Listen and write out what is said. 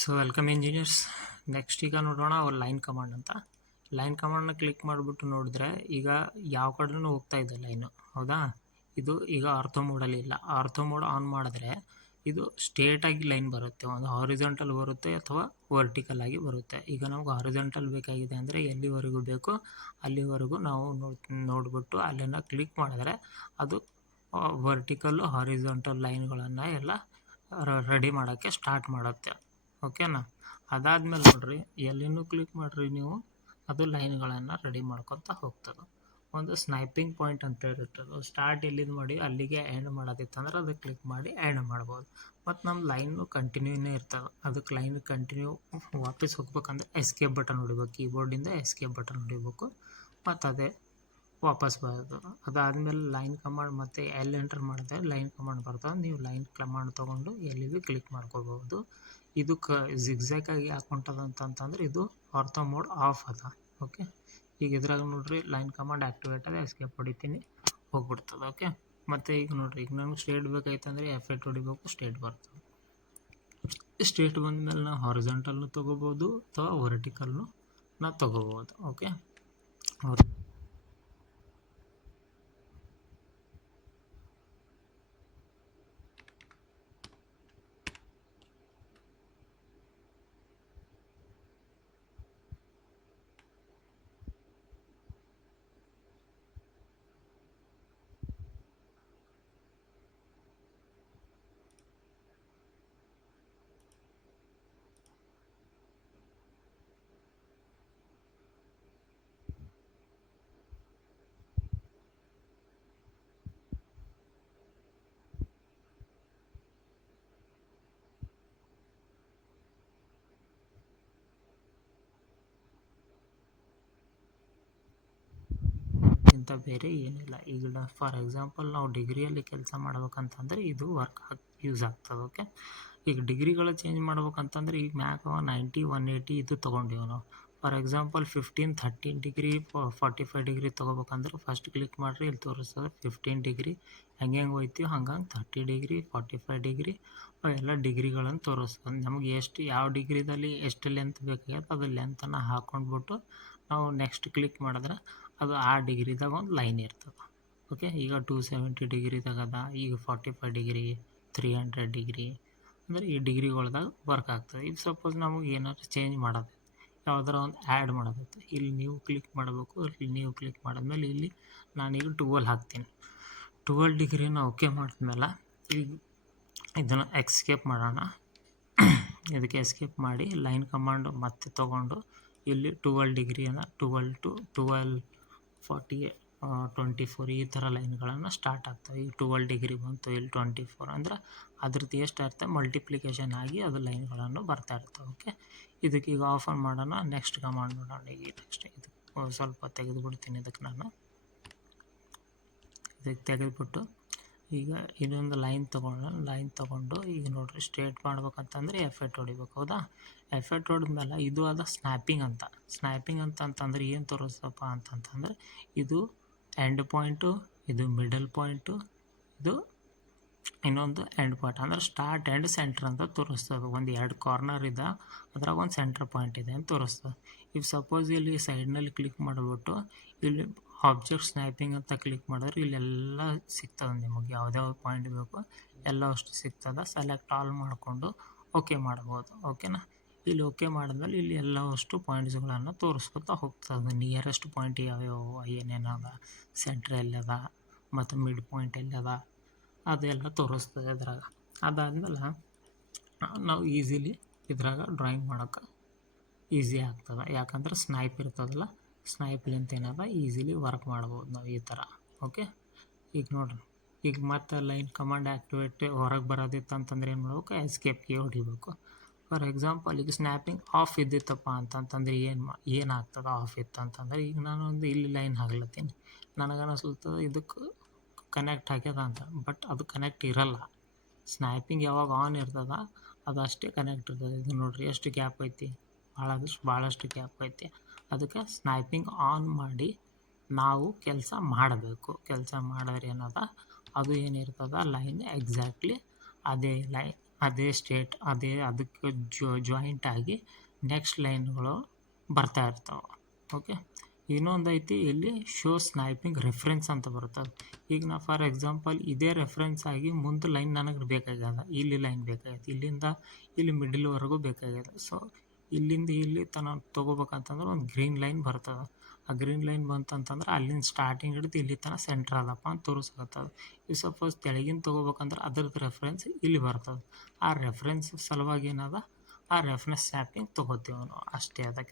So welcome engineers. Next ಈಗ ನೋಡೋಣ line command ಅಂತ. ಲೈನ್ ಕಮಾಂಡ್ನ ಕ್ಲಿಕ್ ಮಾಡಿಬಿಟ್ಟು ನೋಡಿದ್ರೆ ಈಗ ಯಾವ ಕಡೆನೂ ಹೋಗ್ತಾ ಇದೆ ಲೈನು, ಹೌದಾ? ಇದು ಈಗ ಆರ್ಥೋ ಮೋಡಲ್ಲಿ ಇಲ್ಲ. ಆರ್ಥೋ ಮೋಡ್ ಆನ್ ಮಾಡಿದ್ರೆ ಇದು ಸ್ಟ್ರೇಟಾಗಿ ಲೈನ್ ಬರುತ್ತೆ, ಒಂದು ಹಾರಿಜಾಂಟಲ್ ಬರುತ್ತೆ ಅಥವಾ ವರ್ಟಿಕಲ್ ಆಗಿ ಬರುತ್ತೆ. ಈಗ ನಮ್ಗೆ ಹಾರಿಜಾಂಟಲ್ ಬೇಕಾಗಿದೆ ಅಂದರೆ ಎಲ್ಲಿವರೆಗೂ ಬೇಕು ಅಲ್ಲಿವರೆಗೂ ನಾವು ನೋಡಿಬಿಟ್ಟು ಅಲ್ಲಿನ ಕ್ಲಿಕ್ ಮಾಡಿದ್ರೆ ಅದು ವರ್ಟಿಕಲ್ಲು ಹಾರಿಜಾಂಟಲ್ ಲೈನ್ಗಳನ್ನು ಎಲ್ಲ ರೆಡಿ ಮಾಡೋಕ್ಕೆ ಸ್ಟಾರ್ಟ್ ಮಾಡುತ್ತೆ. ಓಕೆನಾ? ಅದಾದಮೇಲೆ ನೋಡ್ರಿ, ಎಲ್ಲಿನೂ ಕ್ಲಿಕ್ ಮಾಡಿರಿ ನೀವು, ಅದು ಲೈನ್ಗಳನ್ನು ರೆಡಿ ಮಾಡ್ಕೊತ ಹೋಗ್ತದೆ. ಒಂದು ಸ್ನೈಪಿಂಗ್ ಪಾಯಿಂಟ್ ಅಂತ ಇರುತ್ತದು, ಸ್ಟಾರ್ಟ್ ಎಲ್ಲಿಂದ ಮಾಡಿ ಅಲ್ಲಿಗೆ ಎಂಡ್ ಮಾಡೋದಿತ್ತಂದ್ರೆ ಅದಕ್ಕೆ ಕ್ಲಿಕ್ ಮಾಡಿ ಎಂಡ್ ಮಾಡ್ಬೋದು. ಮತ್ತು ನಮ್ಮ ಲೈನು ಕಂಟಿನ್ಯೂನೇ ಇರ್ತದೆ. ಅದಕ್ಕೆ ಲೈನ್ ಕಂಟಿನ್ಯೂ ವಾಪಸ್ ಹೋಗ್ಬೇಕಂದ್ರೆ ಎಸ್ಕೇಪ್ ಬಟನ್ ಹೊಡಿಬೇಕು, ಕೀಬೋರ್ಡಿಂದ ಎಸ್ಕೇಪ್ ಬಟನ್ ಹೊಡಿಬೇಕು, ಮತ್ತು ಅದೇ ವಾಪಸ್ ಬರೋದು. ಅದಾದಮೇಲೆ ಲೈನ್ ಕಮಾಂಡ್ ಮತ್ತು ಎಲ್ಲಿ ಎಂಟರ್ ಮಾಡಿದ್ರೆ ಲೈನ್ ಕಮಾಂಡ್ ಬರ್ತದೆ. ನೀವು ಲೈನ್ ಕಮಾಂಡ್ ತೊಗೊಂಡು ಎಲ್ಲಿ ಭೀ ಕ್ಲಿಕ್ ಮಾಡ್ಕೋಬೋದು. ಇದು ಜಿಗ್ಜ್ಯಾಗ್ ಆಗಿ ಯಾಕೆ ಹೊಂಟದ ಅಂತಂದ್ರೆ ಇದು ಆರ್ಥೋ ಮೋಡ್ ಆಫ್ ಅದ. ಓಕೆ, ಈಗ ಇದ್ರಾಗ ನೋಡ್ರಿ ಲೈನ್ ಕಮಾಂಡ್ ಆ್ಯಕ್ಟಿವೇಟ್ ಅದ, ಎಸ್ಕೇಪ್ ಹೊಡಿತೀನಿ, ಹೋಗ್ಬಿಡ್ತದೆ. ಓಕೆ, ಮತ್ತು ಈಗ ನೋಡ್ರಿ, ಈಗ ನನಗೆ ಸ್ಟ್ರೇಟ್ ಬೇಕಾಯ್ತಂದ್ರೆ ಎಫೆಕ್ಟ್ ಹೊಡಿಬೇಕು, ಸ್ಟ್ರೇಟ್ ಬರ್ತದೆ. ಸ್ಟ್ರೇಟ್ ಬಂದಮೇಲೆ ನಾವು ಹಾರಿಜಾಂಟಲ್ನು ತೊಗೋಬೋದು ಅಥವಾ ವರ್ಟಿಕಲ್ನು ನಾವು ತೊಗೋಬೋದು. ಓಕೆ, ಇಂಥ ಬೇರೆ ಏನಿಲ್ಲ. ಈಗ ಫಾರ್ ಎಕ್ಸಾಂಪಲ್ ನಾವು ಡಿಗ್ರಿಯಲ್ಲಿ ಕೆಲಸ ಮಾಡ್ಬೇಕಂತಂದ್ರೆ ಇದು ಯೂಸ್ ಆಗ್ತದೆ. ಓಕೆ, ಈಗ ಡಿಗ್ರಿಗಳು ಚೇಂಜ್ ಮಾಡ್ಬೇಕಂತಂದ್ರೆ ಈಗ ಮ್ಯಾಕ್ 90, 180 ಇದು ತೊಗೊಂಡಿವಿ ನಾವು. ಫಾರ್ ಎಕ್ಸಾಂಪಲ್ 15, 13 ಡಿಗ್ರಿ, 45 ಡಿಗ್ರಿ ತೊಗೋಬೇಕಂದ್ರೆ ಫಸ್ಟ್ ಕ್ಲಿಕ್ ಮಾಡಿರಿ, ಇಲ್ಲಿ ತೋರಿಸ್ತದೆ 15 ಡಿಗ್ರಿ. ಹೆಂಗೆ ಹೋಯ್ತೀವಿ ಹಂಗೆ 30 ಡಿಗ್ರಿ, 45 ಡಿಗ್ರಿ ಎಲ್ಲ ಡಿಗ್ರಿಗಳನ್ನು ತೋರಿಸ್ತದೆ. ನಮಗೆ ಎಷ್ಟು ಯಾವ ಡಿಗ್ರಿದಲ್ಲಿ ಎಷ್ಟು ಲೆಂತ್ ಬೇಕಾಗತ್ತೆ ಅದು ಲೆಂತನ್ನು ಹಾಕ್ಕೊಂಡ್ಬಿಟ್ಟು ನಾವು ನೆಕ್ಸ್ಟ್ ಕ್ಲಿಕ್ ಮಾಡಿದ್ರೆ ಅದು ಆ ಡಿಗ್ರಿದಾಗ ಒಂದು ಲೈನ್ ಇರ್ತದೆ. ಓಕೆ, ಈಗ 270 ಡಿಗ್ರಿದಾಗದ, ಈಗ 45 ಡಿಗ್ರಿ, 300 ಡಿಗ್ರಿ ಅಂದರೆ ಈ ಡಿಗ್ರಿಗಳ್ದಾಗ ವರ್ಕ್ ಆಗ್ತದೆ. ಈಗ ಸಪೋಸ್ ನಮಗೆ ಏನಾದ್ರು ಚೇಂಜ್ ಮಾಡೋದು, ಯಾವುದಾರ ಒಂದು ಆ್ಯಡ್ ಮಾಡೋದೈತೆ, ಇಲ್ಲಿ ನೀವು ಕ್ಲಿಕ್ ಮಾಡಬೇಕು. ಇಲ್ಲಿ ನೀವು ಕ್ಲಿಕ್ ಮಾಡಿದ್ಮೇಲೆ ಇಲ್ಲಿ ನಾನೀಗ 12 ಹಾಕ್ತೀನಿ. 12 ಡಿಗ್ರಿನ ಓಕೆ ಮಾಡಿದ್ಮೇಲೆ ಈಗ ಇದನ್ನು ಎಸ್ಕೇಪ್ ಮಾಡೋಣ. ಇದಕ್ಕೆ ಎಸ್ಕೇಪ್ ಮಾಡಿ ಲೈನ್ ಕಮಾಂಡು ಮತ್ತೆ ತೊಗೊಂಡು ಇಲ್ಲಿ 12 ಡಿಗ್ರಿಯನ್ನು 12 to 12, 40, 24 ಈ ಥರ ಲೈನ್ಗಳನ್ನು ಸ್ಟಾರ್ಟ್ ಆಗ್ತವೆ. ಈಗ 12 ಡಿಗ್ರಿ ಬಂತು, ಇಲ್ಲಿ 24 ಅಂದ್ರೆ ಅದ್ರದ್ದು ಎಷ್ಟು ಇರ್ತದೆ ಮಲ್ಟಿಪ್ಲಿಕೇಶನ್ ಆಗಿ ಅದು ಲೈನ್ಗಳನ್ನು ಬರ್ತಾ ಇರ್ತವೆ. ಓಕೆ, ಇದಕ್ಕೆ ಈಗ ಆಫ್ ಆನ್ ಮಾಡೋಣ. ನೆಕ್ಸ್ಟ್ ಕಮಾಂಡ್ ಮಾಡೋಣ. ಈಗ ನೆಕ್ಸ್ಟ್ ಇದು ಸ್ವಲ್ಪ ತೆಗೆದುಬಿಡ್ತೀನಿ. ಇದಕ್ಕೆ ನಾನು ಇದಕ್ಕೆ ತೆಗೆದುಬಿಟ್ಟು ಈಗ ಇನ್ನೊಂದು ಲೈನ್ ತೊಗೊಂಡು ಈಗ ನೋಡಿರಿ ಸ್ಟ್ರೇಟ್ ಮಾಡ್ಬೇಕಂತಂದ್ರೆ ಎಫೆಕ್ಟ್ ಹೊಡಿಬೇಕು, ಹೌದಾ? ಎಫೆಕ್ಟ್ ಹೊಡೆದ್ಮೇಲೆ ಇದು ಅದ ಸ್ನ್ಯಾಪಿಂಗ್ ಅಂತಂದ್ರೆ ಏನು ತೋರಿಸ್ತಪ್ಪ ಅಂತಂತಂದ್ರೆ ಇದು ಎಂಡ್ ಪಾಯಿಂಟು, ಇದು ಮಿಡಲ್ ಪಾಯಿಂಟು, ಇದು ಇನ್ನೊಂದು ಎಂಡ್ ಪಾಯಿಂಟ್ ಅಂದ್ರೆ ಸ್ಟಾರ್ಟ್ ಆ್ಯಂಡ್ ಸೆಂಟ್ರ್ ಅಂತ ತೋರಿಸ್ತದೆ. ಒಂದು 2 ಕಾರ್ನರ್ ಇದೆ, ಅದ್ರಾಗ ಒಂದು ಸೆಂಟ್ರ್ ಪಾಯಿಂಟ್ ಇದೆ ಅಂತ ತೋರಿಸ್ತದೆ. ಈಗ ಸಪೋಸ್ ಇಲ್ಲಿ ಸೈಡ್ನಲ್ಲಿ ಕ್ಲಿಕ್ ಮಾಡಿಬಿಟ್ಟು ಇಲ್ಲಿ ಆಬ್ಜೆಕ್ಟ್ ಸ್ನ್ಯಾಪಿಂಗ್ ಅಂತ ಕ್ಲಿಕ್ ಮಾಡಿದ್ರೆ ಇಲ್ಲೆಲ್ಲ ಸಿಗ್ತದೆ. ನಿಮಗೆ ಯಾವ್ದಾವ ಪಾಯಿಂಟ್ ಬೇಕು ಎಲ್ಲ ಅಷ್ಟು ಸಿಗ್ತದೆ. ಸೆಲೆಕ್ಟ್ ಆಲ್ ಮಾಡಿಕೊಂಡು ಓಕೆ ಮಾಡ್ಬೋದು. ಓಕೆನಾ? ಇಲ್ಲಿ ಓಕೆ ಮಾಡಿದ್ಮೇಲೆ ಇಲ್ಲಿ ಎಲ್ಲ ಅಷ್ಟು ಪಾಯಿಂಟ್ಸ್ಗಳನ್ನು ತೋರಿಸ್ಕೊತಾ ಹೋಗ್ತದೆ. ನಿಯರೆಸ್ಟ್ ಪಾಯಿಂಟ್ ಯಾವ್ಯಾವ ಏನೇನದ, ಸೆಂಟ್ರ್ ಎಲ್ಲದ ಮತ್ತು ಮಿಡ್ ಪಾಯಿಂಟ್ ಎಲ್ಲದ ಅದೆಲ್ಲ ತೋರಿಸ್ತದೆ ಇದ್ರಾಗ. ಅದಾದಮೇಲೆ ನಾವು ಈಸಿಲಿ ಇದ್ರಾಗ ಡ್ರಾಯಿಂಗ್ ಮಾಡೋಕ್ಕೆ ಈಸಿ ಆಗ್ತದೆ. ಯಾಕಂದ್ರೆ ಸ್ನೈಪ್ ಇರ್ತದಲ್ಲ, ಸ್ನೈಪ್ಲಿಂತ ಏನದ ಈಸಿಲಿ ವರ್ಕ್ ಮಾಡ್ಬೋದು ನಾವು ಈ ಥರ. ಓಕೆ, ಈಗ ನೋಡ್ರಿ, ಈಗ ಮತ್ತೆ ಲೈನ್ ಕಮಾಂಡ್ ಆ್ಯಕ್ಟಿವೇಟ್ ಹೊರಗೆ ಬರೋದಿತ್ತು ಅಂತಂದ್ರೆ ಏನು ಮಾಡ್ಬೇಕು, ಎಸ್ಕೇಪ್ ಕೀ ಹೊಡಿಬೇಕು. ಫಾರ್ ಎಕ್ಸಾಂಪಲ್ ಈಗ ಸ್ನ್ಯಾಪಿಂಗ್ ಆಫ್ ಇದ್ದಿತ್ತಪ್ಪ ಅಂತಂತಂದ್ರೆ ಏನಾಗ್ತದೆ ಆಫ್ ಇತ್ತು ಅಂತಂದ್ರೆ, ಈಗ ನಾನು ಒಂದು ಇಲ್ಲಿ ಲೈನ್ ಹಾಕ್ಲತ್ತೀನಿ, ನನಗನ್ನಿಸ್ತದೆ ಇದಕ್ಕೆ ಕನೆಕ್ಟ್ ಆಗ್ಯದ ಅಂತ, ಬಟ್ ಅದು ಕನೆಕ್ಟ್ ಇರಲ್ಲ. ಸ್ನ್ಯಾಪಿಂಗ್ ಯಾವಾಗ ಆನ್ ಇರ್ತದ ಅದು ಅಷ್ಟೇ ಕನೆಕ್ಟ್ ಇರ್ತದೆ. ಇದು ನೋಡಿರಿ ಎಷ್ಟು ಗ್ಯಾಪ್ ಐತಿ, ಭಾಳಷ್ಟು ಗ್ಯಾಪ್ ಐತಿ. ಅದಕ್ಕೆ ಸ್ನ್ಯಾಪಿಂಗ್ ಆನ್ ಮಾಡಿ ನಾವು ಕೆಲಸ ಮಾಡಬೇಕು. ಕೆಲಸ ಮಾಡಿದ್ರೆ ಏನದ ಅದು ಏನಿರ್ತದ ಲೈನ್ ಎಕ್ಸಾಕ್ಟ್ಲಿ ಅದೇ ಲೈನ್ ಅದೇ ಸ್ಟೇಟ್ ಅದಕ್ಕೆ ಜಾಯಿಂಟ್ ಆಗಿ ನೆಕ್ಸ್ಟ್ ಲೈನ್ಗಳು ಬರ್ತಾ ಇರ್ತಾವೆ. ಓಕೆ, ಇನ್ನೊಂದು ಐತಿ ಇಲ್ಲಿ ಶೋ ಸ್ನೈಪಿಂಗ್ ರೆಫರೆನ್ಸ್ ಅಂತ ಬರ್ತದೆ. ಈಗ ನಾ ಫಾರ್ ಎಕ್ಸಾಂಪಲ್ ಇದೇ ರೆಫರೆನ್ಸ್ ಆಗಿ ಮುಂದೆ ಲೈನ್ ನನಗೆ ಬೇಕಾಗ್ಯದ, ಇಲ್ಲಿ ಲೈನ್ ಬೇಕಾಗ್ಯದ, ಇಲ್ಲಿಂದ ಇಲ್ಲಿ ಮಿಡಲ್ವರೆಗೂ ಬೇಕಾಗ್ಯದ. ಸೊ ಇಲ್ಲಿಂದ ಇಲ್ಲಿ ತನಕ ತೊಗೋಬೇಕಂತಂದ್ರೆ ಒಂದು ಗ್ರೀನ್ ಲೈನ್ ಬರ್ತದೆ. ಆ ಗ್ರೀನ್ ಲೈನ್ ಬಂತಂತಂದ್ರೆ ಅಲ್ಲಿಂದ ಸ್ಟಾರ್ಟಿಂಗ್ ಹಿಡಿದು ಇಲ್ಲಿ ತನಕ ಸೆಂಟ್ರ್ ಅದಪ್ಪ ಅಂತ ತೋರಿಸ್ಕೊತದೆ. ಈಗ ಸಪೋಸ್ ತೆಳಗಿನ ತೊಗೋಬೇಕಂದ್ರೆ ಅದ್ರದ್ದು ರೆಫರೆನ್ಸ್ ಇಲ್ಲಿ ಬರ್ತದೆ. ಆ ರೆಫರೆನ್ಸ್ ಸಲುವಾಗಿ ಏನದ, ಆ ರೆಫರೆನ್ಸ್ ಸ್ನ್ಯಾಪಿಂಗ್ ತೊಗೋತೀವಿ ನಾವು, ಅಷ್ಟೇ ಅದಕ್ಕೆ.